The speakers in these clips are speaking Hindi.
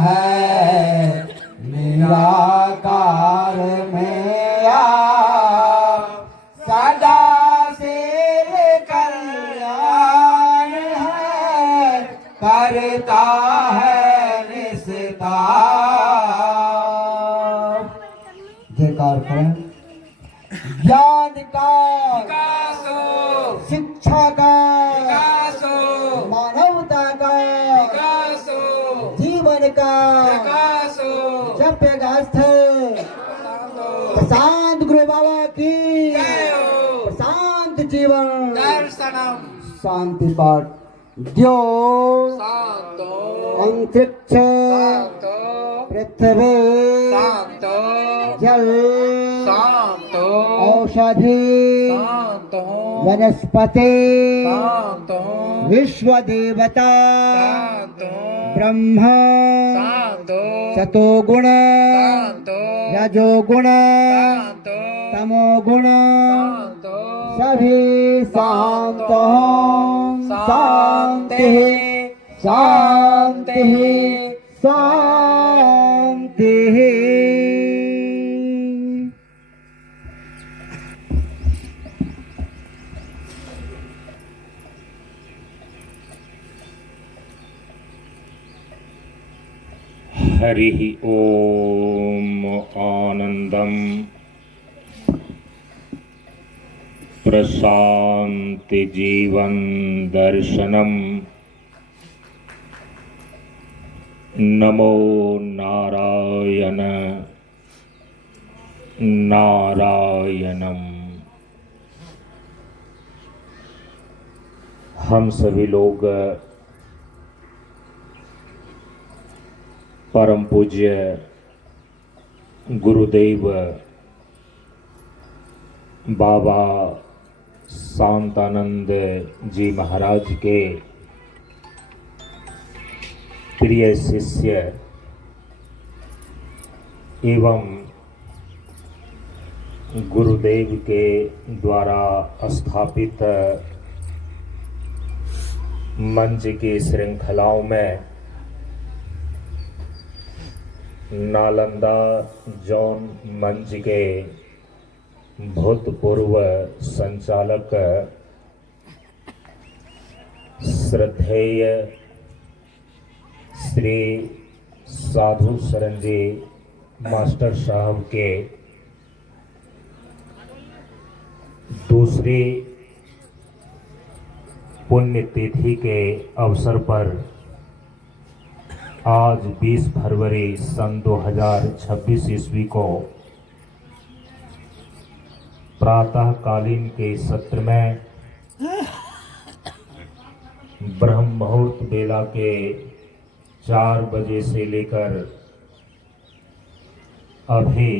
है निराकार में आप सदा सिर कल्याण है करता है निस्तार। जयकार करें। ज्ञान का विकास हो, शिक्षा का विकास हो, मानवता का विकास हो, जीवन का विकास हो, जपेगा स्थल प्रशांत गुरु बाबा की जय हो, प्रशांत जीवन दर्शनम शांति पाठ। द्यो शांतो, अंतरिक्ष शांतो, पृथ्वी शांतो, जल शांतो, औषधि शांतो, वनस्पति शांतो, विश्व देवता शांतो, ब्रह्म शांतो, सतो गुण शांतो, रजो गुण शांतो, तमो गुण शांतो, सभी शांत हों। शांति शांति शांति। हरिः ॐ आनन्दं प्रशान्ति जीवन दर्शनम्। नमो नारायण नारायणम्। हम सभी लोग परम पूज्य गुरुदेव बाबा शांतानंद जी महाराज के प्रिय शिष्य एवं गुरुदेव के द्वारा स्थापित मंच की श्रृंखलाओं में नालंदा जॉन मंच के भूतपूर्व संचालक श्रद्धेय श्री साधु शरण जी मास्टर साहब के दूसरी पुण्यतिथि के अवसर पर आज 20 फरवरी सन 2026 ईस्वी को प्रातःकालीन के सत्र में ब्रह्म मुहूर्त बेला के 4 बजे से लेकर अभी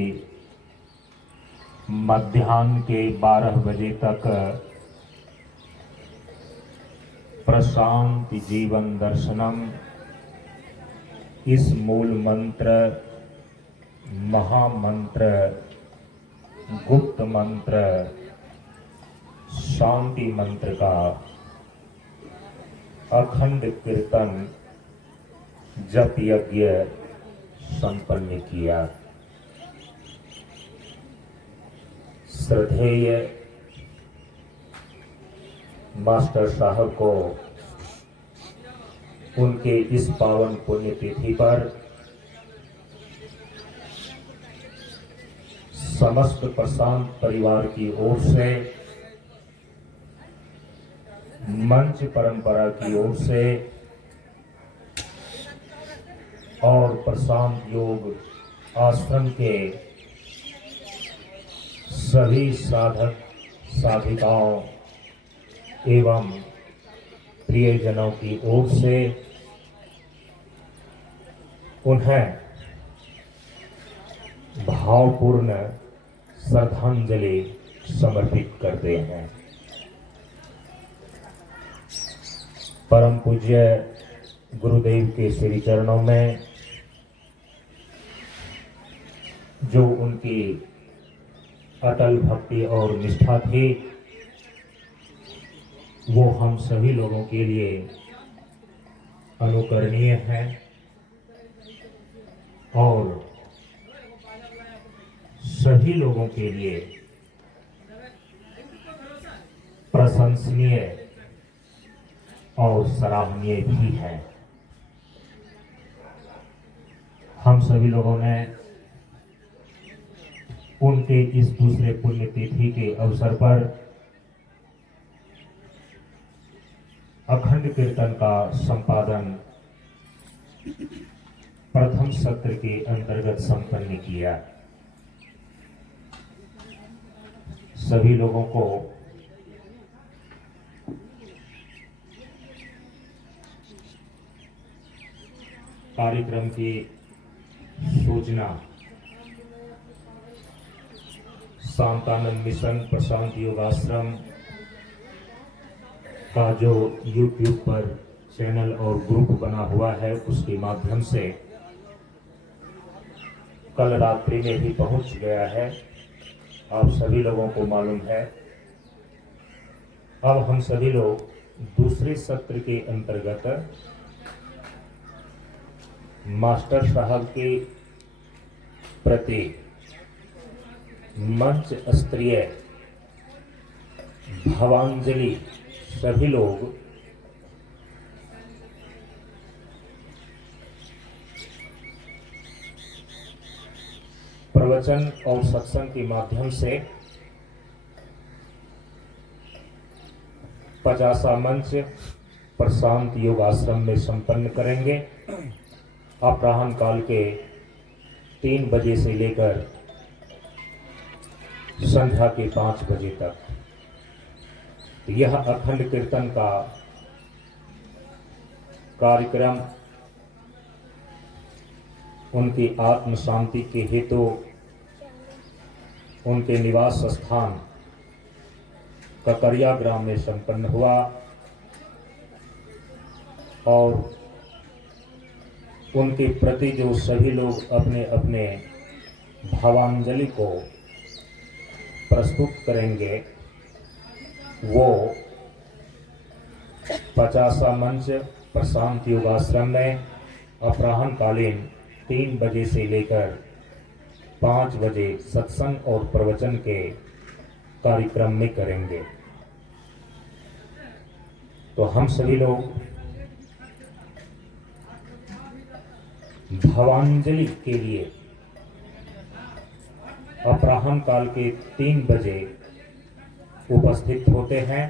मध्याह्न के 12 बजे तक प्रशांत जीवन दर्शनम इस मूल मंत्र, महामंत्र, गुप्त मंत्र, शांति मंत्र का अखंड कीर्तन जप यज्ञ संपन्न किया। श्रद्धेय मास्टर साहब को उनके इस पावन पुण्यतिथि पर समस्त प्रशांत परिवार की ओर से, मंच परंपरा की ओर से और प्रशांत योग आश्रम के सभी साधक साधिकाओं एवं प्रियजनों की ओर से उन्हें भावपूर्ण श्रद्धांजलि समर्पित करते हैं। परम पूज्य गुरुदेव के श्री चरणों में जो उनकी अटल भक्ति और निष्ठा थी वो हम सभी लोगों के लिए अनुकरणीय है। और सभी लोगों के लिए प्रशंसनीय और सराहनीय भी है। हम सभी लोगों ने उनके इस दूसरे पुण्यतिथि के अवसर पर अखंड कीर्तन का संपादन प्रथम सत्र के अंतर्गत संपन्न किया। सभी लोगों को कार्यक्रम की सूचना शांतानंद मिशन प्रशांत योगाश्रम का जो YouTube पर चैनल और ग्रुप बना हुआ है उसके माध्यम से कल रात्रि में भी पहुंच गया है। आप सभी लोगों को मालूम है। अब हम सभी लोग दूसरे सत्र के अंतर्गत मास्टर साहब के प्रति मंच स्तरीय भावांजलि सभी लोग प्रवचन और सत्संग के माध्यम से 50वां मंच प्रशांत योगाश्रम में संपन्न करेंगे। अपराह्न काल के 3 बजे से लेकर संध्या के 5 बजे तक यह अखंड कीर्तन का कार्यक्रम उनकी आत्म शांति के हेतु उनके निवास स्थान ककरिया ग्राम में संपन्न हुआ और उनके प्रति जो सभी लोग अपने अपने भावांजलि को प्रस्तुत करेंगे वो 50वां मंच प्रशांत योगाश्रम में अपराह्न कालीन 3 बजे से लेकर 5 बजे सत्संग और प्रवचन के कार्यक्रम में करेंगे। तो हम सभी लोग भावांजलि के लिए अपराह्न काल के 3 बजे उपस्थित होते हैं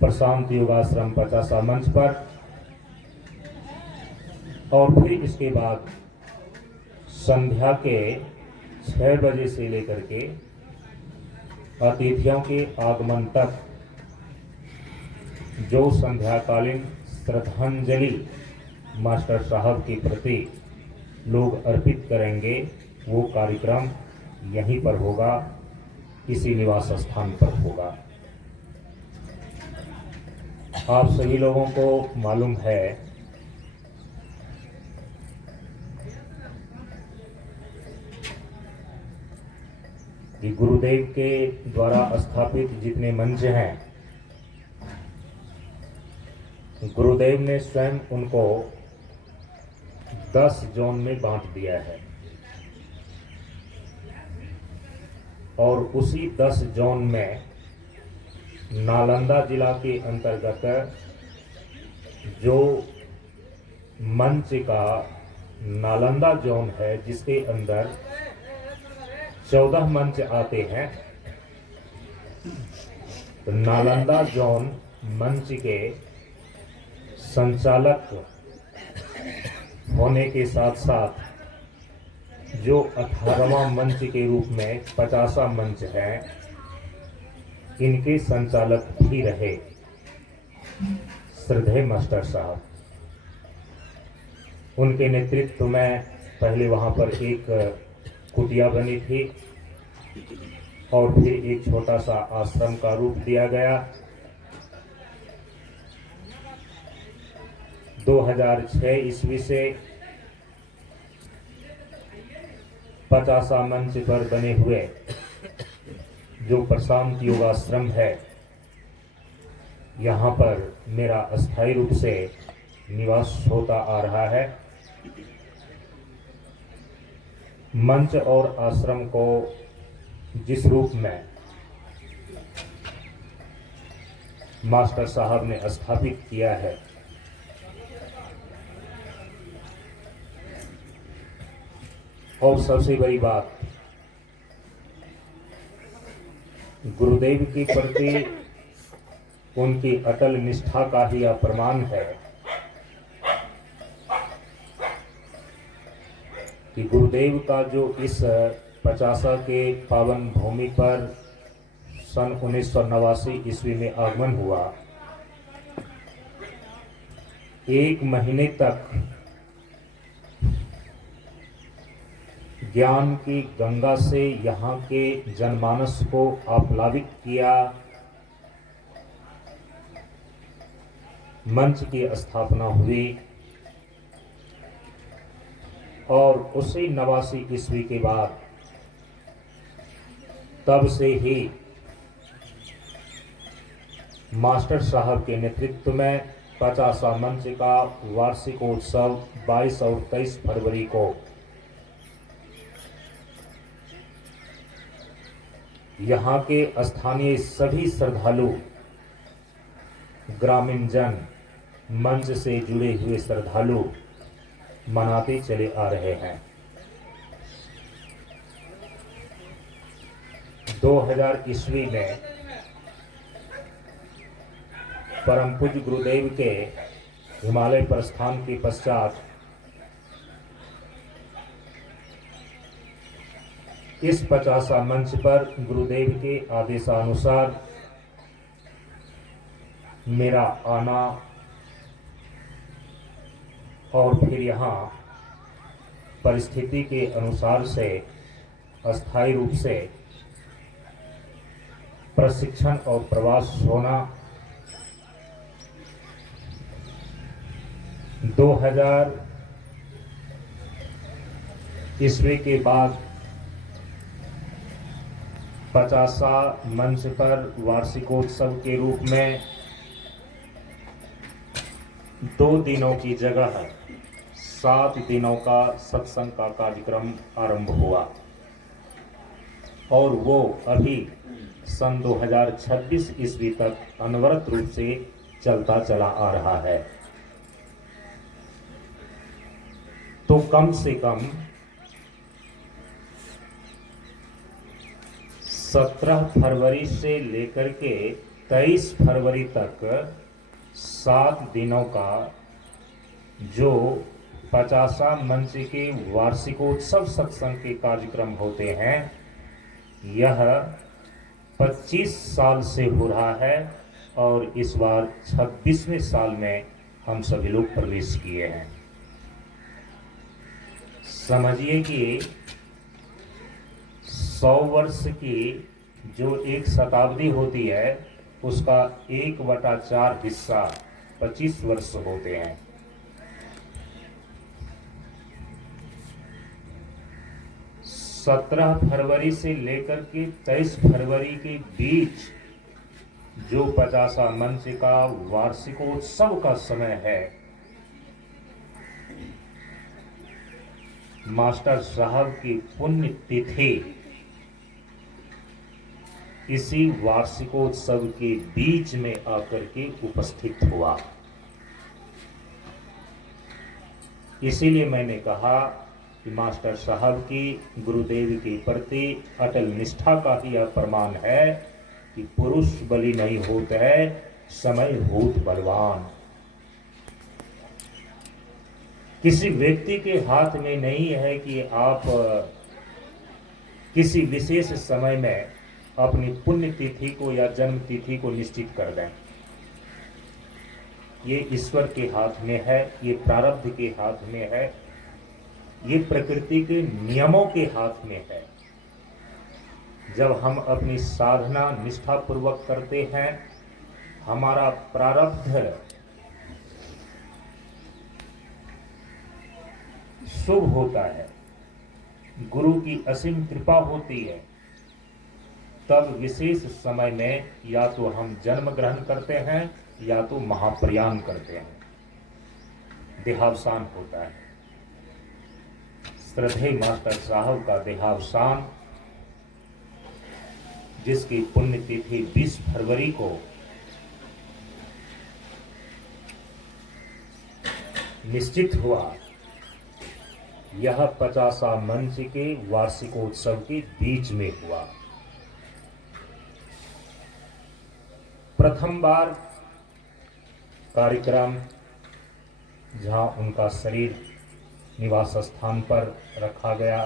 प्रशांत योगाश्रम 50वां मंच पर और फिर इसके बाद संध्या के 6 बजे से लेकर के अतिथियों के आगमन तक जो संध्याकालीन श्रद्धांजलि मास्टर साहब के प्रति लोग अर्पित करेंगे वो कार्यक्रम यहीं पर होगा, इसी निवास स्थान पर होगा। आप सभी लोगों को मालूम है कि गुरुदेव के द्वारा स्थापित जितने मंच हैं गुरुदेव ने स्वयं उनको 10 जोन में बांट दिया है और उसी 10 जोन में नालंदा जिला के अंतर्गत जो मंच का नालंदा जोन है जिसके अंदर 14 मंच आते हैं, तो नालंदा जोन मंच के संचालक होने के साथ साथ जो 18वां मंच के रूप में 50वां मंच है इनके संचालक भी रहे श्रद्धेय मास्टर साहब। उनके नेतृत्व में पहले वहां पर एक कुटिया बनी थी और फिर एक छोटा सा आश्रम का रूप दिया गया। 2006 ईस्वी से 50वां मंच पर बने हुए जो प्रशांत योगाश्रम है यहाँ पर मेरा अस्थायी रूप से निवास होता आ रहा है मंच और आश्रम को जिस रूप में मास्टर साहब ने स्थापित किया है, और सबसे बड़ी बात, गुरुदेव के प्रति उनकी अटल निष्ठा का ही यह प्रमाण है कि गुरुदेव का जो इस 50 के पावन भूमि पर सन 1989 ईस्वी में आगमन हुआ, एक महीने तक ज्ञान की गंगा से यहाँ के जनमानस को आप्लावित किया, मंच की स्थापना हुई और उसी 89 ईस्वी के बाद तब से ही मास्टर साहब के नेतृत्व में 50वां मंच का वार्षिकोत्सव 22 और 23 फरवरी को यहाँ के स्थानीय सभी श्रद्धालु, ग्रामीण जन, मंच से जुड़े हुए श्रद्धालु मनाते चले आ रहे हैं। 2000 ईस्वी में परम पूज्य गुरुदेव के हिमालय प्रस्थान के पश्चात इस 50वां मंच पर गुरुदेव के आदेशानुसार मेरा आना और फिर यहाँ परिस्थिति के अनुसार से अस्थायी रूप से प्रशिक्षण और प्रवास होना 2000 ईस्वी के बाद 50वां मंच पर वार्षिकोत्सव के रूप में 2 दिनों की जगह 7 दिनों का सत्संग का कार्यक्रम आरंभ हुआ और वो अभी सन 2026 ईस्वी तक अनवरत रूप से चलता चला आ रहा है। तो कम से कम 17 फरवरी से लेकर के 23 फरवरी तक 7 दिनों का जो 50वां मंच के वार्षिकोत्सव सत्संग के कार्यक्रम होते हैं, यह 25 साल से हो रहा है और इस बार 26वें साल में हम सभी लोग प्रवेश किए हैं। समझिए कि 100 वर्ष की जो एक शताब्दी होती है, उसका 1/4 हिस्सा 25 वर्ष होते हैं। सत्रह फरवरी से लेकर के 23 फरवरी के बीच जो 50वां मंच का वार्षिकोत्सव का समय है, मास्टर साहब की पुण्य तिथि इसी वार्षिकोत्सव के बीच में आकर के उपस्थित हुआ। इसीलिए मैंने कहा कि मास्टर साहब की गुरुदेव के प्रति अटल निष्ठा का ही यह प्रमाण है कि पुरुष बलि नहीं होता है, समय होत बलवान। किसी व्यक्ति के हाथ में नहीं है कि आप किसी विशेष समय में अपनी पुण्य तिथि को या जन्म तिथि को निश्चित कर दें। ये ईश्वर के हाथ में है, ये प्रारब्ध के हाथ में है, ये प्रकृति के नियमों के हाथ में है। जब हम अपनी साधना निष्ठापूर्वक करते हैं, हमारा प्रारब्ध शुभ होता है, गुरु की असीम कृपा होती है, तब विशेष समय में या तो हम जन्म ग्रहण करते हैं या तो महाप्रयाण करते हैं, देहावसान होता है। श्रद्धेय मास्टर साहब का देहावसान, जिसकी पुण्यतिथि 20 फरवरी को निश्चित हुआ, यह 50 मंच के वार्षिकोत्सव के बीच में हुआ। प्रथम बार कार्यक्रम जहां उनका शरीर निवास स्थान पर रखा गया,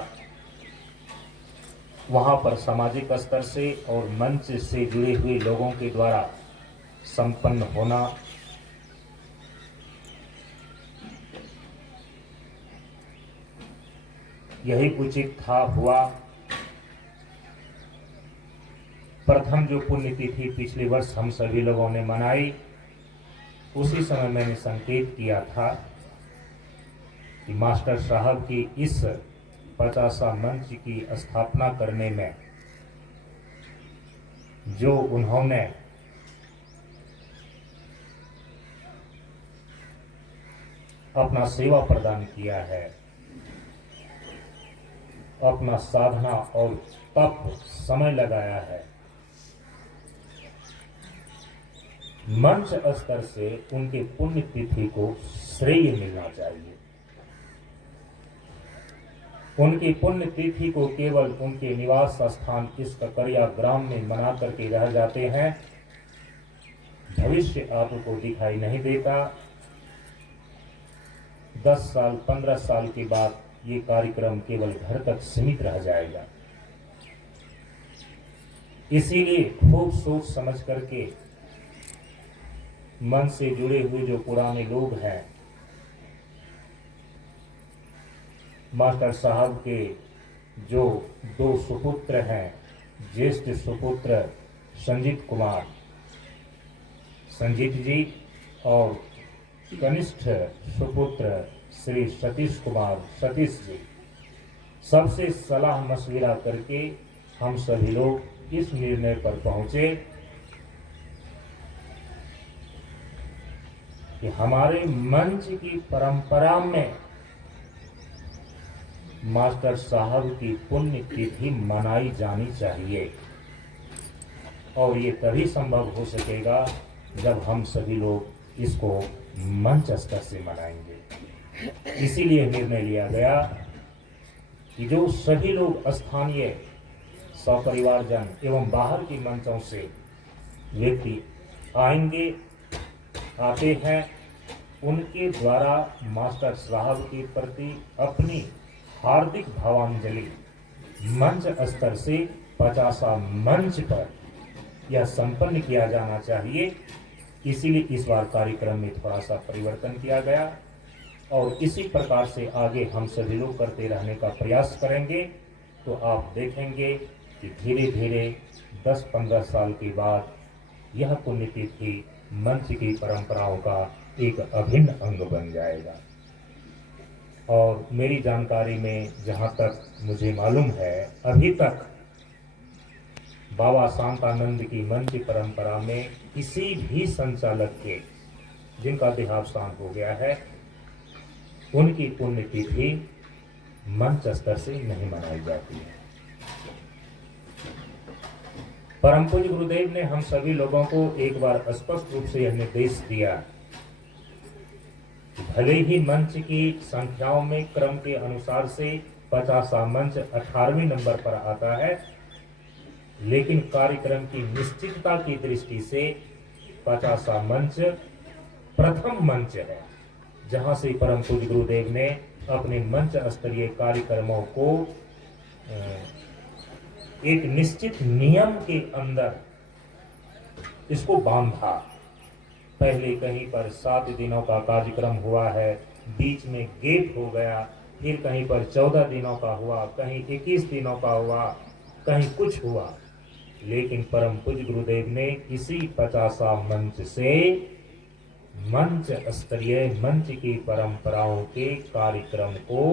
वहां पर सामाजिक स्तर से और मंच से जुड़े हुए लोगों के द्वारा संपन्न होना यही उचित था, हुआ। प्रथम जो पुण्यतिथि पिछले वर्ष हम सभी लोगों ने मनाई, उसी समय मैंने संकेत किया था कि मास्टर साहब की इस 50 मंच की स्थापना करने में जो उन्होंने अपना सेवा प्रदान किया है, अपना साधना और तप समय लगाया है, मंच स्तर से उनके पुण्यतिथि को श्रेय मिलना चाहिए। उनकी पुण्यतिथि को केवल उनके निवास स्थान इस ककरिया ग्राम में मना करके रह जाते हैं, भविष्य आपको दिखाई नहीं देता। 10 साल 15 साल के बाद ये कार्यक्रम केवल घर तक सीमित रह जाएगा। इसीलिए खूब सोच समझ करके मन से जुड़े हुए जो पुराने लोग हैं, मास्टर साहब के जो 2 सुपुत्र हैं, ज्येष्ठ सुपुत्र संजीत कुमार संजीत जी और कनिष्ठ सुपुत्र श्री सतीश कुमार सतीश जी, सबसे सलाह मशविरा करके हम सभी लोग इस निर्णय पर पहुंचे कि हमारे मंच की परंपरा में मास्टर साहब की पुण्यतिथि मनाई जानी चाहिए, और ये तभी संभव हो सकेगा जब हम सभी लोग इसको मंच स्तर से मनाएंगे। इसीलिए निर्णय लिया गया कि जो सभी लोग स्थानीय सपरिवारजन एवं बाहर की मंचों से व्यक्ति आएंगे, आते हैं, उनके द्वारा मास्टर साहब के प्रति अपनी हार्दिक भावांजलि मंच स्तर से 50 मंच पर यह संपन्न किया जाना चाहिए। इसीलिए इस बार कार्यक्रम में थोड़ा सा परिवर्तन किया गया, और इसी प्रकार से आगे हम सभी लोग करते रहने का प्रयास करेंगे। तो आप देखेंगे कि धीरे धीरे 10-15 साल के बाद यह पुण्यतिथि मंच की परंपराओं का एक अभिन्न अंग बन जाएगा। और मेरी जानकारी में जहाँ तक मुझे मालूम है, अभी तक बाबा शांतानंद की मंच परंपरा में किसी भी संचालक के जिनका देहावसान हो गया है, उनकी पुण्यतिथि मंच स्तर से नहीं मनाई जाती है। परम पूज्य गुरुदेव ने हम सभी लोगों को एक बार स्पष्ट रूप से यह निर्देश दिया, भले ही मंच की संख्याओं में क्रम के अनुसार से 50 मंच 18वें नंबर पर आता है, लेकिन कार्यक्रम की निश्चितता की दृष्टि से 50 मंच प्रथम मंच है, जहां से परम पूज्य गुरुदेव ने अपने मंच स्तरीय कार्यक्रमों को एक निश्चित नियम के अंदर इसको बांधा। पहले कहीं पर 7 दिनों का कार्यक्रम हुआ है, बीच में गैप हो गया, फिर कहीं पर 14 दिनों का हुआ, कहीं 21 दिनों का हुआ, कहीं कुछ हुआ, लेकिन परम पूज्य गुरुदेव ने इसी 50 मंच से मंच स्तरीय मंच की परंपराओं के कार्यक्रम को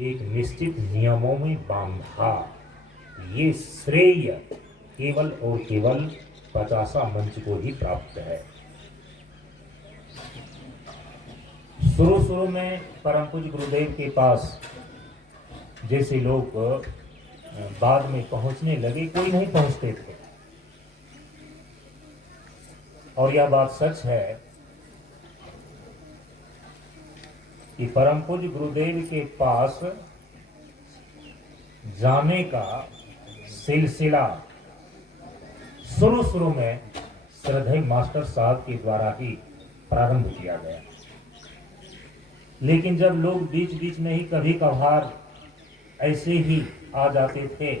एक निश्चित नियमों में बांधा। ये श्रेय केवल और केवल 50 मंच को ही प्राप्त है। शुरू में परम पूज्य गुरुदेव के पास जैसे लोग बाद में पहुंचने लगे, कोई नहीं पहुंचते थे। और यह बात सच है कि परम पूज्य गुरुदेव के पास जाने का सिलसिला शुरू में श्रद्धेय मास्टर साहब के द्वारा ही प्रारंभ किया गया। लेकिन जब लोग बीच बीच में ही कभी कभार ऐसे ही आ जाते थे,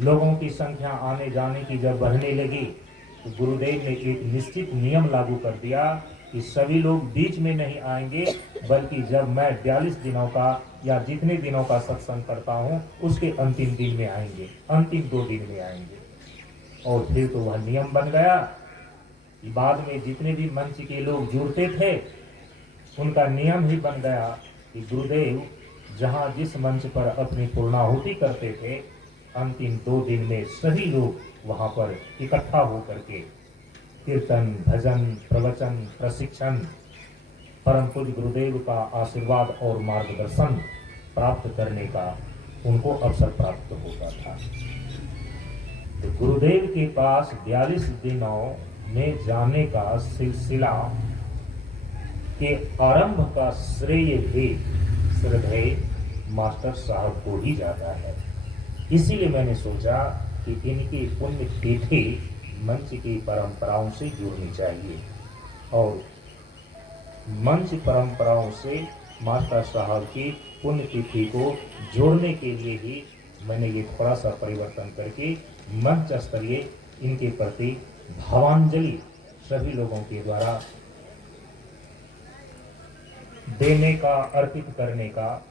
लोगों की संख्या आने जाने की जब बढ़ने लगी, तो गुरुदेव ने एक निश्चित नियम लागू कर दिया कि सभी लोग बीच में नहीं आएंगे, बल्कि जब मैं 42 दिनों का या जितने दिनों का सत्संग करता हूं उसके अंतिम दिन में आएंगे, अंतिम 2 दिन में आएंगे। और फिर तो वह नियम बन गया कि बाद में जितने भी मंच के लोग जुड़ते थे उनका नियम ही बन गया कि गुरुदेव जहां जिस मंच पर अपनी पूर्णाहुति करते थे, अंतिम 2 दिन में सभी लोग वहां पर इकट्ठा होकर के कीर्तन, भजन, प्रवचन, प्रशिक्षण, परम पूज्य गुरुदेव का आशीर्वाद और मार्गदर्शन प्राप्त करने का उनको अवसर प्राप्त होता था। तो गुरुदेव के पास 42 दिनों में जाने का सिलसिला के आरंभ का श्रेय भी श्रद्धेय मास्टर साहब को ही जाता है। इसीलिए मैंने सोचा कि इनकी पुण्य तिथि मंच की परंपराओं से जुड़नी चाहिए और मंच परंपराओं से मास्टर साहब की पुण्य तिथि को जोड़ने के लिए ही मैंने ये थोड़ा सा परिवर्तन करके मंच स्तरीय इनके प्रति भावांजलि सभी लोगों के द्वारा देने का, अर्पित करने का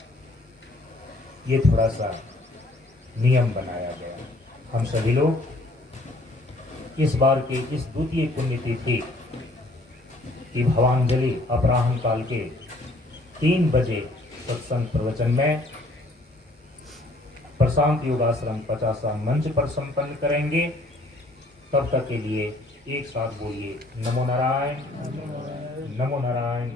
ये थोड़ा सा नियम बनाया गया। हम सभी लोग इस बार के इस द्वितीय पुण्यतिथि की भावांजलि अपराह्न काल के 3 बजे सत्संग प्रवचन में प्रशांत योगाश्रम 50 मंच पर संपन्न करेंगे। तब तक के लिए एक साथ बोलिए नमो नारायण, नमो नारायण।